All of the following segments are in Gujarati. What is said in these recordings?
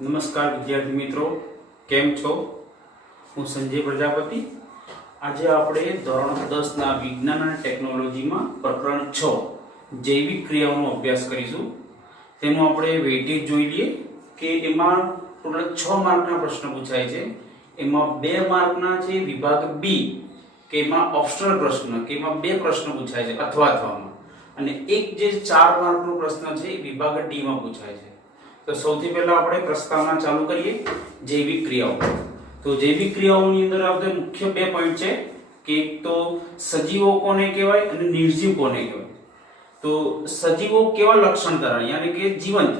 નમસ્કાર વિદ્યાર્થી મિત્રો, કેમ છો? હું સંજય પ્રજાપતિ. આજે આપણે ધોરણ 10 ના વિજ્ઞાન અને ટેકનોલોજીમાં પ્રકરણ 6 જૈવિક ક્રિયાઓનો અભ્યાસ કરીશું. તેનું આપણે વેઇટેજ જોઈ લઈએ કે એમાં ટોટલ 6 માર્કના પ્રશ્ન પૂછાય છે. એમાં 2 માર્કના છે વિભાગ બી કે એમાં ઓપ્શનલ પ્રશ્ન કે એમાં 2 પ્રશ્ન પૂછાય છે અથવામાં, અને એક જે 4 માર્કનો પ્રશ્ન છે એ વિભાગ ડી માં પૂછાય છે. તો સૌથી પહેલા આપણે પ્રસ્તાવના ચાલુ કરીએ. જૈવિક ક્રિયાઓ. તો જૈવિક ક્રિયાઓની અંદર આવતા મુખ્ય 2 પોઈન્ટ છે કે એક તો સજીવો કોને કહેવાય અને નિર્જીવ કોને કહેવાય. તો સજીવો કેવા લક્ષણ ધરાવે યાની કે જીવંત.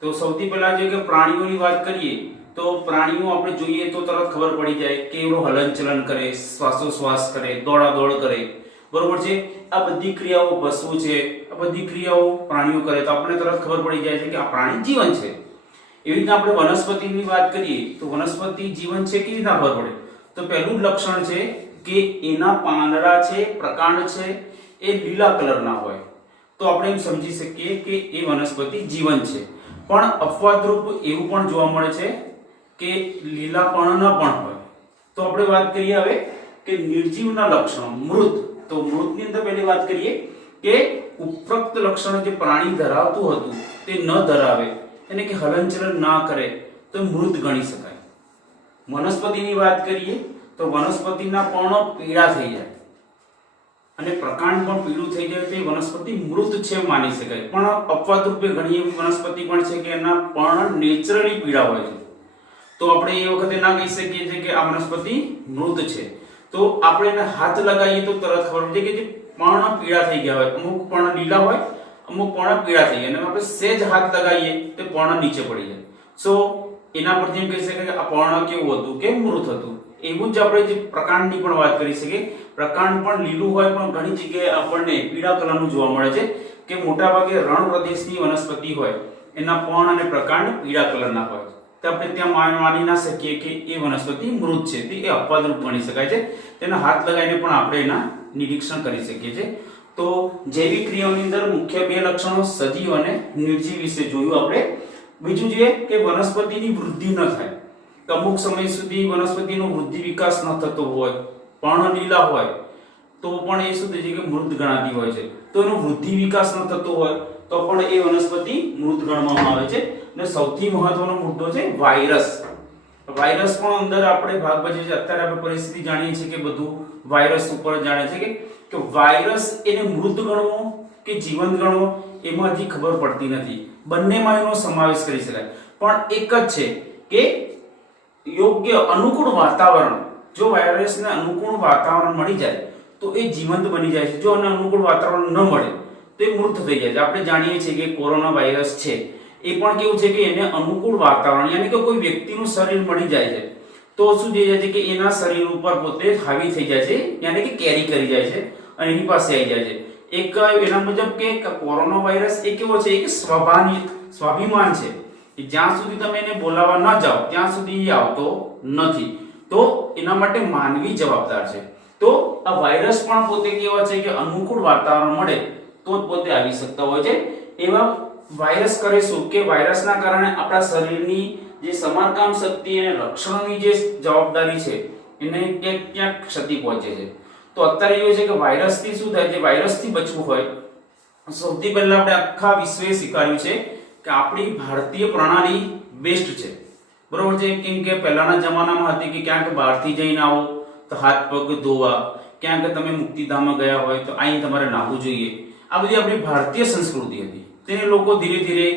તો સૌથી પહેલા જો કે પ્રાણીઓની વાત કરીએ તો પ્રાણીઓ આપણે જોઈએ તો તરત ખબર પડી જાય કે એનો હલનચલન કરે, શ્વાસોશ્વાસ કરે, દોડાદોડ કરે, બરોબર છે. આ બધી ક્રિયાઓ પશુ છે, આ બધી ક્રિયાઓ પ્રાણીઓ કરે તો આપણે તરત ખબર પડી જાય છે કે આ પ્રાણી જીવન છે. એવી રીતના આપણે વનસ્પતિની વાત કરીએ તો વનસ્પતિ જીવન છે કેવી રીતના ખબર પડે? તો પહેલું જ લક્ષણ છે કે એના પાંદડા છે, પ્રકાંડ છે એ લીલા કલરના હોય તો આપણે એમ સમજી શકીએ કે એ વનસ્પતિ જીવન છે. પણ અપવાદરૂપ એવું પણ જોવા મળે છે કે લીલાપણ ન પણ હોય. તો આપણે વાત કરીએ હવે કે નિર્જીવના લક્ષણો. મૃત. તો મૃતની અંદર પહેલી વાત કરીએ કે ઉપરોક્ત લક્ષણો જે પ્રાણી ધરાવતું હતું તે ન ધરાવે, એટલે કે હલનચલન ના કરે તો મૃત ગણી શકાય. વનસ્પતિની વાત કરીએ તો વનસ્પતિના પર્ણો પીળા થઈ જાય અને પ્રકાંડ પણ પીળું થઈ જાય તો વનસ્પતિ મૃત છે માની શકાય. પણ અપવાદરૂપે ઘણી એવી વનસ્પતિ પણ છે કે એના પર્ણ નેચરલી પીળા હોય છે, તો આપણે એ વખતે ના કહી શકીએ છીએ કે આ વનસ્પતિ મૃત છે. તો આપણે એને હાથ લગાવીએ તો તરત ખબર પડે કે જે પર્ણ પીળા થઈ ગયા હોય, અમુક પર્ણ લીલા હોય, અમુક પર્ણ પીળા થઈ ગયા, અને આપણે સેજ હાથ લગાવીએ તો પર્ણ નીચે પડી જાય. સો એના પરથી એમ કહી શકાય કે આ પર્ણ કેવું હતું કે મૃત હતું. એવું જ આપણે જે પ્રકાંડની પણ વાત કરી શકીએ. પ્રકાંડ પણ લીલું હોય પણ ઘણી જગ્યાએ આપણને પીળા કલરનું જોવા મળે છે કે મોટાભાગે રણ પ્રદેશની વનસ્પતિ હોય એના પર્ણ અને પ્રકાંડ પીળા કલરના હોય તો આપણે ત્યાં માની ના શકીએ કે એ વનસ્પતિ મૃત છે. તે અપવાદરૂપ ગણી શકાય છે. તેના હાથ લગાવીને પણ આપણે એના નિરીક્ષણ કરી શકીએ છીએ. તો જૈવિક ક્રિયાઓની અંદર મુખ્ય 2 લક્ષણો સજીવ અને નિર્જીવ વિશે જોયું આપણે. બીજું છે કે વનસ્પતિની વૃદ્ધિ ન થાય. તો અમુક સમય સુધી વનસ્પતિનો વૃદ્ધિ વિકાસ ન થતો હોય, પર્ણ લીલા હોય તો પણ એ શું થાય છે કે મૃત ગણાતી હોય છે. તો એનો વૃદ્ધિ વિકાસ ન થતો હોય તો પણ એ વનસ્પતિ મૃત ગણવામાં આવે છે. અને સૌથી મહત્વનો મુદ્દો છે વાયરસ. વાયરસ પણ અંદર આપણે ભાગ ભજવે છે. અત્યારે આપણે પરિસ્થિતિ જાણીએ છીએ કે બધું વાયરસ ઉપર જાણે છે કે વાયરસ એને મૃત ગણવો કે જીવંત ગણવો એમાં હજી ખબર પડતી નથી. બંનેમાં એનો સમાવેશ કરી શકાય. પણ એક જ છે કે યોગ્ય અનુકૂળ વાતાવરણ, જો વાયરસને અનુકૂળ વાતાવરણ મળી જાય તો એ જીવંત બની જાય છે. જો એને અનુકૂળ વાતાવરણ ન મળે તો એ મૃત થઈ જાય છે. આપણે જાણીએ છીએ કે કોરોના વાયરસ છે એ પણ કેવું છે કે એને અનુકૂળ વાતાવરણ યાની કે કોઈ વ્યક્તિનું શરીર મળી જાય છે તો શું થઈ જાય છે કે એના શરીર ઉપર પોતે હાવી થઈ જાય છે, યાની કે કેરી કરી જાય છે અને એની પાસે આવી જાય છે. એક એના મુજબ કે કોરોના વાયરસ એ કેવો છે કે સ્વાભિમાન છે. જ્યાં સુધી તમે એને બોલાવવા ન જાઓ ત્યાં સુધી એ આવતો નથી. તો એના માટે માનવી જવાબદાર છે. તો આ વાયરસ પણ પોતે કેવા છે કે અનુકૂળ વાતાવરણ મળે તો જ પોતે આવી શકતા હોય છે. એવા વાયરસ કરે શું કે વાયરસના કારણે આપણા શરીરની જે સમારકામ શક્તિ અને રક્ષણની જે જવાબદારી છે એને ક્યાંક ક્યાંક ક્ષતિ પહોંચે છે. તો અત્યારે એવું છે કે વાયરસથી શું થાય છે, વાયરસથી બચવું હોય સૌથી પહેલા આપણે આખા વિશ્વએ સ્વીકાર્યું છે કે આપણી ભારતીય પ્રણાલી બેસ્ટ છે, બરોબર છે. કેમ કે પહેલાના જમાનામાં હતી કે ક્યાંક બહારથી જઈને આવો તો હાથ પગ ધોવા, ક્યાંક તમે મુક્તિધામમાં ગયા હોય તો અહીં તમારે નાહવું જોઈએ. આ બધી આપણી ભારતીય સંસ્કૃતિ હતી, તેને લોકો ધીરે ધીરે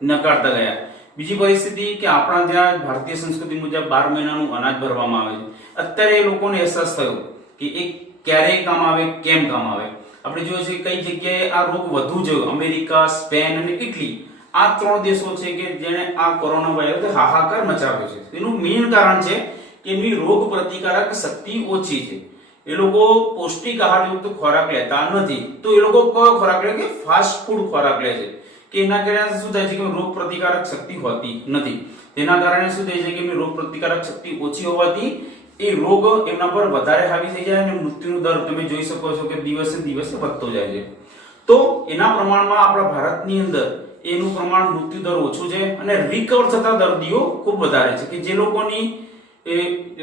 નકારતા ગયા. બીજી પરિસ્થિતિ કે આપણા ત્યાં ભારતીય સંસ્કૃતિ મુજબ 12 મહિનાનું અનાજ ભરવામાં આવે છે. અત્યારે એ લોકોને અહેસાસ થયો કે એ ક્યારે કામ આવે, કેમ કામ આવે. આપણે જોઈએ છે કઈ જગ્યાએ આ રોગ વધુ છે. અમેરિકા, સ્પેન અને ઇટલી આ 3 દેશો છે કે જેણે આ કોરોના વાયરસ હાહાકાર મચાવ્યો છે. તેનું મેઇન કારણ છે કે એમની રોગ પ્રતિકારક શક્તિ ઓછી છે. એ લોકો પૌષ્ટિક આહારયુક્ત ખોરાક લેતા નથી. તો એ લોકો કયો ખોરાક લે કે ફાસ્ટ ફૂડ ખોરાક લે છે કે એના કારણે શું થાય છે કે રોગ પ્રતિકારક શક્તિ હોતી નથી. તેના કારણે શું થાય છે કે એમની રોગ પ્રતિકારક શક્તિ ઓછી હોવાથી એ રોગ એમના પર વધારે હાવી થઈ જાય અને મૃત્યુનો દર તમે જોઈ શકો છો કે દિવસે દિવસે વધતો જાય છે. તો એના પ્રમાણમાં આપણા ભારતની અંદર એનું પ્રમાણ મૃત્યુ દર ઓછું છે અને રિકવર થતા દર્દીઓ ખૂબ વધારે છે કે જે લોકોની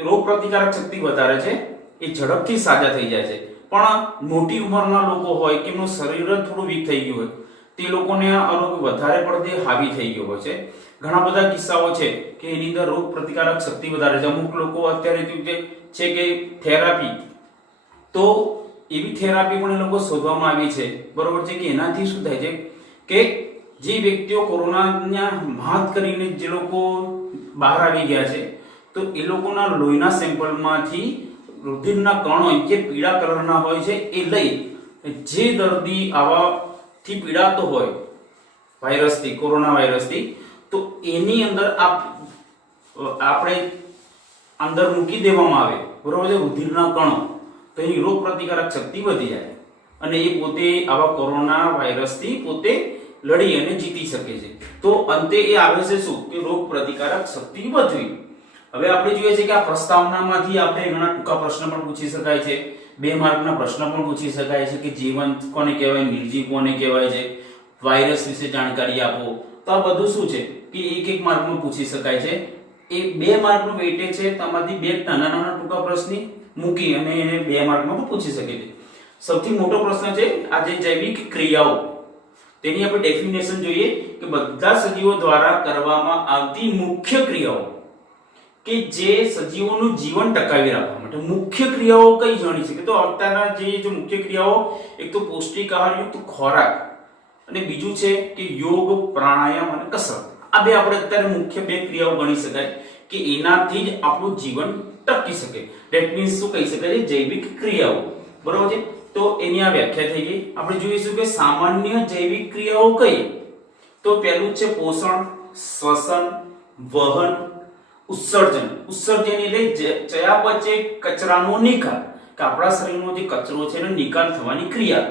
રોગ પ્રતિકારક શક્તિ વધારે છે એ ઝડપથી સાજા થઈ જાય છે. પણ મોટી ઉંમરના લોકો હોય કે એમનું શરીર થોડું વીક થઈ ગયું હોય તે લોકોને આ રોગ વધારે પડતે હાવી થઈ ગયો હોય છે. ઘણા બધા કિસ્સાઓ છે કે એની અંદર રોગ પ્રતિકારક શક્તિ વધારે છે. અમુક લોકો અત્યારે છે કે થેરાપી, તો એવી થેરાપી પણ એ લોકો શોધવામાં આવી છે, બરોબર છે, કે એનાથી શું થાય છે કે જે વ્યક્તિઓ કોરોનાના માત કરીને જે લોકો બહાર આવી ગયા છે તો એ લોકોના લોહીના સેમ્પલમાંથી રુધિરના કણો જે પીળા કલરના હોય છે એ લઈ જે દર્દી આવાથી પીડાતો હોય વાયરસથી, કોરોના વાયરસથી, તો એની અંદર આપણે અંદર મૂકી દેવામાં આવે, બરોબર છે, રુધિરના કણો, તો એની રોગ પ્રતિકારક શક્તિ વધી જાય અને એ પોતે આવા કોરોના વાયરસથી પોતે લડી અને જીતી શકે છે. તો અંતે એ આવે છે શું કે રોગ પ્રતિકારક શક્તિ વધવી. હવે આપણે જોઈએ છે કે આ પ્રસ્તાવનામાંથી આપણે ઘણા ટૂંકા પ્રશ્ન પણ પૂછી શકાય છે, 2 માર્કના પ્રશ્ન પણ પૂછી શકાય છે કે જીવંત કોને કહેવાય, નિર્જીવ કોને કહેવાય છે, વાયરસ વિશે જાણકારી આપો. તો આ બધું શું છે કે 1 માર્કમાં પૂછી શકાય છે. એ 2 માર્કનું વેઇટેજ છે, તેમાંથી 2 નાના નાના ટૂંકા પ્રશ્ન મૂકી અને એને 2 માર્કમાં પણ પૂછી શકે છે. સૌથી મોટો પ્રશ્ન છે આ જે જૈવિક ક્રિયાઓ, તેની આપણે ડેફિનેશન જોઈએ કે બધા સજીવો દ્વારા કરવામાં આવતી મુખ્ય ક્રિયાઓ કે જે સજીવોનું જીવન ટકાવી રાખવા માટે મુખ્ય ક્રિયાઓ કઈ જાણી છે. તો અત્યારના જે મુખ્ય ક્રિયાઓ, એક તો પૌષ્ટિક આહારયુક્ત ખોરાક અને બીજું છે કે યોગ, પ્રાણાયામ અને કસરત. આ બે આપણે અત્યારે મુખ્ય 2 ક્રિયાઓ ગણી શકાય કે એનાથી જ આપણું જીવન ટકી શકે. ધેટ મીન્સ શું કહી શકાય, જૈવિક ક્રિયાઓ, બરોબર છે. તો એની આ વ્યાખ્યા થઈ ગઈ. આપણે જોઈશું કે સામાન્ય જૈવિક ક્રિયાઓ કઈ. તો પહેલું છે પોષણ, શ્વસન, વહન, ઉત્સર્જન. ઉત્સર્જન એટલે ચયાપચય કચરાનો નિકાલ, કે આપણા શરીરનો જે કચરો છે એનો નિકાલ થવાની ક્રિયા.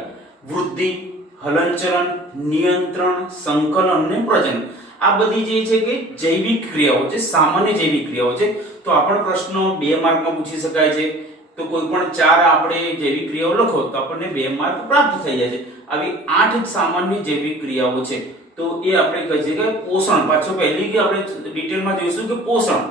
વૃદ્ધિ, હલનચલન, નિયંત્રણ, સંકલન અને પ્રજનન. આ બધી જે છે કે જૈવિક ક્રિયાઓ છે, સામાન્ય જૈવિક ક્રિયાઓ છે. તો આ પણ પ્રશ્નો 2 માર્કમાં પૂછી શકાય છે. તો કોઈ પણ 4 આપણે જૈવિક ક્રિયાઓ લખો તો આપણને 2 માર્ક પ્રાપ્ત થઈ જાય છે. આવી 8 સામાન્ય જૈવિક ક્રિયાઓ છે. તો એ આપણે કહીએ કે પોષણ. પાછો પહેલી કે આપણે ડિટેલમાં જોઈશું કે પોષણ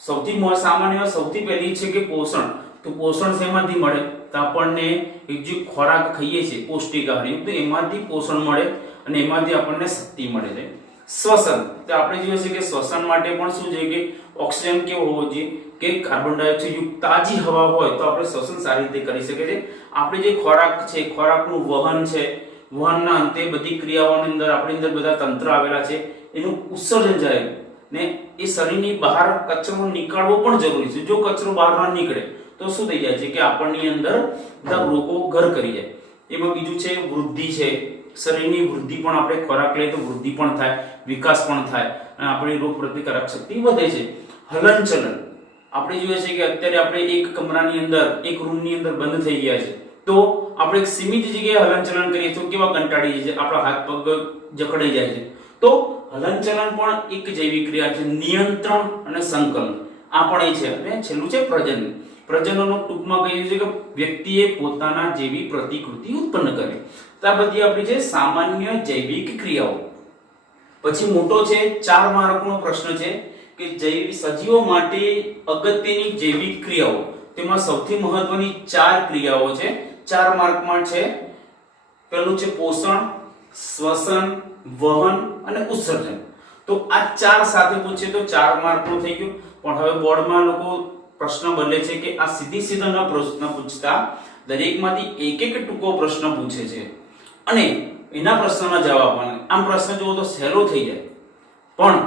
સૌથી સામાન્ય, સૌથી પહેલી છે કે પોષણ. તો પોષણ શેમાંથી મળે, તો આપણને જે ખોરાક ખાઈએ છીએ પૌષ્ટિક આહાર, તો એમાંથી પોષણ મળે અને એમાંથી આપણને શક્તિ મળે છે. શ્વસન, તો આપણે જોઈએ છે કે શ્વસન માટે પણ શું છે કે ઓક્સિજન કેવો હોવો જોઈએ કે કાર્બન ડાયોક્સાઇડ યુક્ત તાજી હવા હોય તો આપણે શ્વસન સારી રીતે કરી શકીએ છીએ. આપણે જે ખોરાક છે, ખોરાકનું વહન છે, વહનના અંતે બધી ક્રિયાઓની અંદર આપણી અંદર બધા તંત્ર આવેલા છે, એનું ઉત્સર્જન જાય ને એ શરીરની બહાર કચરો નીકાળવો પણ જરૂરી છે. જો કચરો બહાર ન નીકળે તો શું થઈ જાય છે કે આપણની અંદર બધા રોગો ઘર કરી જાય. એમાં બીજું છે વૃદ્ધિ છે. શરીરની વૃદ્ધિ પણ આપણે ખોરાક લઈએ તો વૃદ્ધિ પણ થાય, વિકાસ પણ થાય અને આપણી રોગ પ્રતિકારક શક્તિ વધે છે. હલનચલન, આપણે જોઈએ છે કે અત્યારે આપણે એક કમરાની અંદર, એક રૂમની અંદર બંધ થઈ ગયા છે, તો આપણે એક સીમિત જગ્યાએ હલનચલન કરીએ તો કેવા કંટાળી જાય છે, આપણા હાથ પગ જકડાઈ જાય છે. તો હલનચલન પણ એક જૈવિક ક્રિયા છે. નિયંત્રણ અને સંકલન, આ પણ એ છે. અને છેલ્લું છે પ્રજનન. પ્રજનનનો ટૂંકમાં કહ્યું છે કે વ્યક્તિએ પોતાના જેવી પ્રતિકૃતિ ઉત્પન્ન કરવી. તો આ બધી આપણી છે સામાન્ય જૈવિક ક્રિયાઓ. પછી મોટો છે 4 માર્કનો પ્રશ્ન છે કે સજીવો માટે અગત્યની જૈવિક ક્રિયાઓ. તેમાં સૌથી મહત્વની 4 ક્રિયાઓ છે, 4 માર્કમાં છે. પહેલું છે પોષણ, શ્વસન, વહન અને ઉત્સર્જન. તો આ 4 સાથે પૂછે તો 4 માર્કનો થઈ ગયો. પણ હવે બોર્ડમાં લોકો પ્રશ્ન બદલે છે કે આ સીધા પ્રશ્ન પૂછતા દરેકમાંથી એક ટૂંકો પ્રશ્ન પૂછે છે અને એના પ્રશ્નના જવાબ આપવાના. આમ પ્રશ્ન જોવો તો સહેલો થઈ જાય, પણ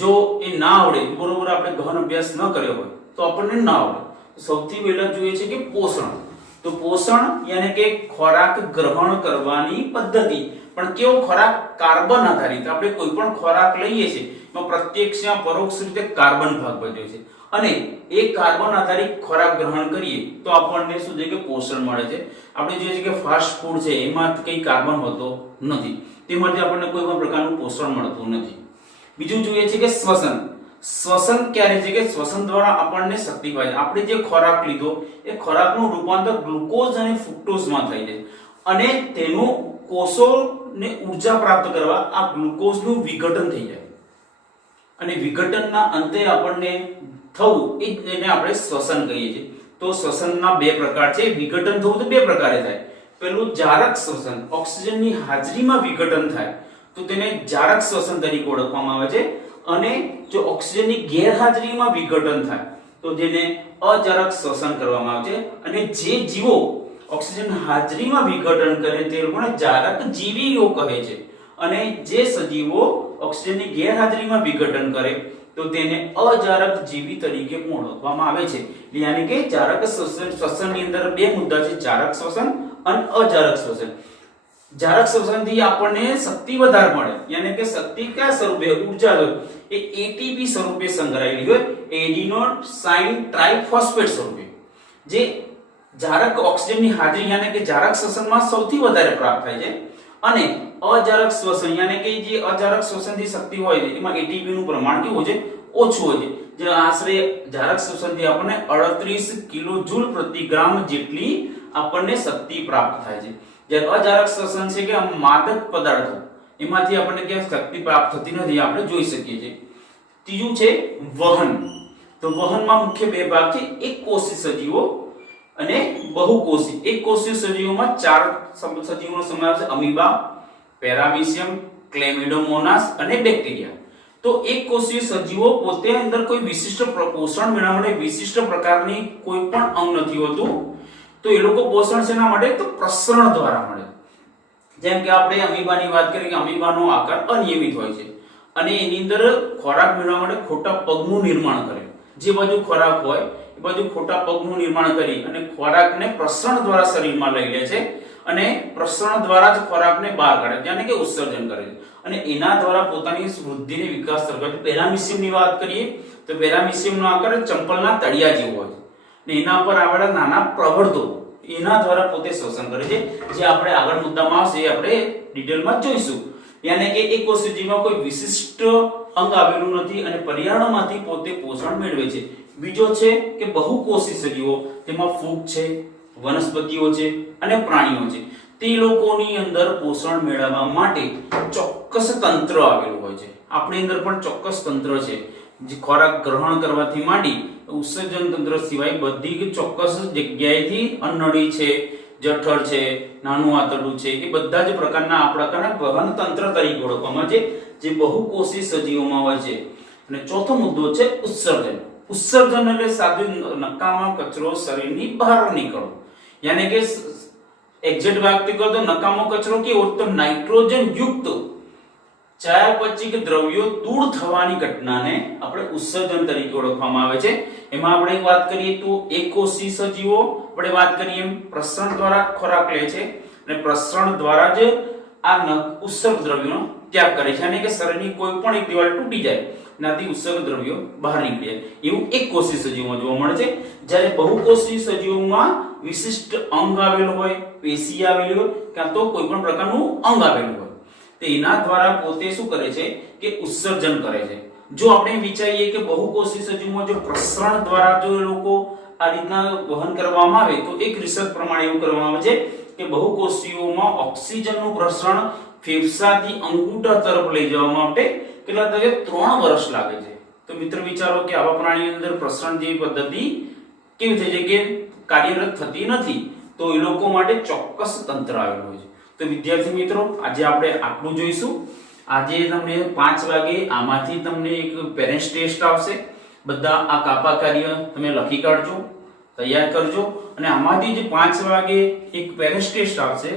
જો એ ના આવડે, બરોબર, આપણે ગહન અભ્યાસ ન કર્યો હોય તો આપણને ના આવડે. સૌથી પહેલા જોઈએ છે કે પોષણ. તો પોષણ યાને કે ખોરાક ગ્રહણ કરવાની પદ્ધતિ. પણ કેવો ખોરાક? કાર્બન આધારિત. આપણે કોઈ પણ ખોરાક લઈએ છીએ એમાં પ્રત્યક્ષ યા પરોક્ષ રીતે કાર્બન ભાગ ભજવે છે અને એ કાર્બન આધારિત ખોરાક ગ્રહણ કરીએ તો આપણને શું છે કે પોષણ મળે છે. આપણે જોઈએ છીએ કે ફાસ્ટ ફૂડ છે એમાં કંઈ કાર્બન હોતો નથી, તેમાંથી આપણને કોઈ પણ પ્રકારનું પોષણ મળતું નથી. બીજું જોઈએ છે કે શ્વસન. શ્વસન ક્યારે છે કે શ્વસન દ્વારા આપણને શક્તિ મળે છે. આપણે જે ખોરાક લીધો એ ખોરાકનું રૂપાંતર ગ્લુકોઝ અને ફ્રુક્ટોઝમાં થઈ જાય અને તેનું કોષો ને ઉર્જા પ્રાપ્ત કરવા આ ગ્લુકોઝનું વિઘટન થઈ જાય અને વિઘટનના અંતે આપણને થવું એને આપણે શ્વસન કહીએ છીએ. તો શ્વસનના બે પ્રકાર છે. વિઘટન થવું તો બે પ્રકારે થાય. પેલું જારક શ્વસન, ઓક્સિજનની હાજરીમાં વિઘટન થાય તો તેને જારક શ્વસન તરીકે ઓળખવામાં આવે છે. અને જો ઓક્સિજનની ગેરહાજરીમાં વિઘટન થાય તો જેને અજારક શ્વસન કરવામાં આવે છે. અને જે જીવો ઓક્સિજન હાજરીમાં વિઘટન કરે તે લોકોને જારક જીવીઓ કહે છે. અને જે સજીવો ઓક્સિજનની ગેરહાજરીમાં વિઘટન કરે તો તેને અજારક જીવી તરીકે ઓળખવામાં આવે છે. યાની કે જારક શ્વસનની અંદર બે મુદ્દા છે, જારક શ્વસન અને અજારક શ્વસન. જારક શ્વસનથી આપણને શક્તિ વધારે મળે, યાની કે શક્તિ કયા સ્વરૂપે, ઊર્જા એ એટીપી સ્વરૂપે સંગ્રહાયેલી હોય, એડિનોસાઇન ટ્રાઇફોસ્ફેટ સ્વરૂપે. જે જારક ઓક્સિજનની હાજરી યાની કે જારક શ્વસનમાં સૌથી વધારે પ્રાપ્ત થાય છે. અને અજારક શ્વસન યાની કે જે અજારક શ્વસનથી શક્તિ હોય છે એમાં એટીપી નું પ્રમાણ કેવું છે, ઓછું હોય છે. જે આશરે જારક શ્વસનથી આપણને 38 કિલોજૂલ પ્રતિ ગ્રામ જેટલી આપણને શક્તિ પ્રાપ્ત થાય છે. જ્યારે અજારક શ્વસન છે કે માદક પદાર્થો એમાંથી આપણને ક્યાં શક્તિ પ્રાપ્ત થતી નથી, આપણે જોઈ શકીએ છીએ. ત્રીજું છે વહન. તો વહનમાં મુખ્ય બે ભાગ છે, એક કોષી સજીવો અને બહુકોષી. એક કોષીય સજીવોમાં ચાર સજીવોનો સમાવેશ છે, અમીબા, પેરામીશિયમ, ક્લેમિડોમોનાસ અને બેક્ટેરિયા. તો એક કોષીય સજીવો પોતે અંદર કોઈ વિશિષ્ટ પોષણ મેળવવા માટે વિશિષ્ટ પ્રકારની કોઈ પણ અંગ નથી હોતું. તો એ લોકો પોષણ શેના માટે, તો પ્રસરણ દ્વારા મળે. જેમ કે આપણે અમીબાની વાત કરીએ કે અમીબાનો આકાર અનિયમિત હોય છે અને એની અંદર ખોરાક મેળવવા માટે ખોટા પગનું નિર્માણ કરે. જે બાજુ ખોરાક હોય એ બાજુ ખોટા પગનું નિર્માણ કરી અને ખોરાકને પ્રસરણ દ્વારા શરીરમાં લઈ લે છે અને પ્રસરણ દ્વારા જ ખોરાકને બહાર કાઢે છે, યાની કે ઉત્સર્જન કરે છે. અને એના દ્વારા પોતાની વૃદ્ધિને વિકાસ કરે છે. પેરામીશિયમની વાત કરીએ તો પેરામીશિયમનો આકાર ચંપલના તળિયા જેવો હોય છે ને એના પર આવેલા નાના પ્રવર્ધો એના દ્વારા પોતે શ્વસન કરે છે. જે આપણે આગળ મુદ્દામાં આવશે એ આપણે ડિટેલમાં જોઈશું. યાની કે એક કોષીય જીવમાં કોઈ વિશિષ્ટ અંગ આવેલું નથી અને પર્યાવરણમાંથી પોતે પોષણ મેળવે છે. બીજો છે કે બહુકોષી સજીવો, તેમાં ફૂગ છે, વનસ્પતિઓ છે અને પ્રાણીઓ છે. તે લોકોની અંદર પોષણ મેળવવા માટે ચોક્કસ તંત્ર આવેલું હોય છે. આપણી અંદર પણ ચોક્કસ તંત્ર છે, જે ખોરાક ગ્રહણ કરવાથી માંડી ઉત્સર્જન તંત્ર સિવાય બધી ચોક્કસ જગ્યાએથી અન્નળી છે, જઠર છે, નાનું આંતરડું છે, એ બધા જ પ્રકારના આ પ્રકારના વહન તંત્ર તરીકે ઓળખવામાં છે, જે બહુકોષી સજીવોમાં હોય છે. અને ચોથો મુદ્દો છે ઉત્સર્જન. ઉત્સર્જન એટલે સાદું નકામા કચરો શરીરની બહાર નીકળવો. યાની કે એક્ઝેક્ટ વાત કરો તો નકામો કચરો કેવો, તો નાઇટ્રોજન યુક્ત ચયાપચયિક દ્રવ્યો દૂર થવાની ઘટનાને આપણે ઉત્સર્જન તરીકે ઓળખવામાં આવે છે. એમાં આપણે વાત કરીએ તો એકકોષી સજીવો આપણે વાત કરીએ એમ પ્રસરણ દ્વારા ખોરાક લે છે અને પ્રસરણ દ્વારા જ આ ઉત્સર્ગ દ્રવ્યોનો ત્યાગ કરે છે. અને કે શરીરની કોઈ પણ એક દિવાલ તૂટી જાય નાથી ઉત્સર્ગ દ્રવ્યો બહાર નીકળે, એવું એક કોષી સજીવોમાં જોવા મળે છે. જ્યારે બહુકોષી સજીવોમાં વિશિષ્ટ અંગ આવેલું હોય, પેશી આવેલી હોય, કાં તો કોઈ પણ પ્રકારનું અંગ આવેલું હોય, તેના દ્વારા પોતે શું કરે છે કે ઉત્સર્જન કરે છે. જો આપણે વિચારીએ કે બહુકોષી સજીવમાં જો પ્રસરણ દ્વારા જો લોકો આ રીતના વહન કરવામાં આવે તો એક રિસર્ચ પ્રમાણે એવું કરવામાં આવે છે કે બહુકોષીઓમાં ઓક્સિજનનું પ્રસરણ ફેફસાથી અંગૂઠા તરફ લઈ જવા માટે કેટલા લાગે, 3 વર્ષ લાગે છે. તો મિત્ર વિચારો કે આવા પ્રાણીની અંદર પ્રસરણ જેવી પદ્ધતિ કેવી થઈ છે કે કાર્યરત થતી નથી. તો એ લોકો માટે ચોક્કસ તંત્ર આવેલું હોય છે. તો વિદ્યાર્થી મિત્રો આજે આપણે આટલું જોઈશું. આજે તમને 5 વાગે આમાંથી તમને એક પેરેન્ટ્સ ટેસ્ટ આવશે. બધા આ કાપા કાર્ય તમે લખી કાઢજો, તૈયાર કરજો અને આમાંથી જે 5 વાગે એક પેરેન્ટ્સ ટેસ્ટ આવશે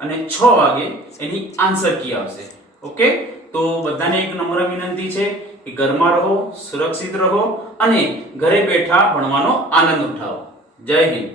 અને 6 વાગે એની આન્સર કી આવશે. ઓકે, તો બધાને એક નમ્ર વિનંતી છે કે ઘરમાં રહો, સુરક્ષિત રહો અને ઘરે બેઠા ભણવાનો આનંદ ઉઠાવો. જય હિન્દ.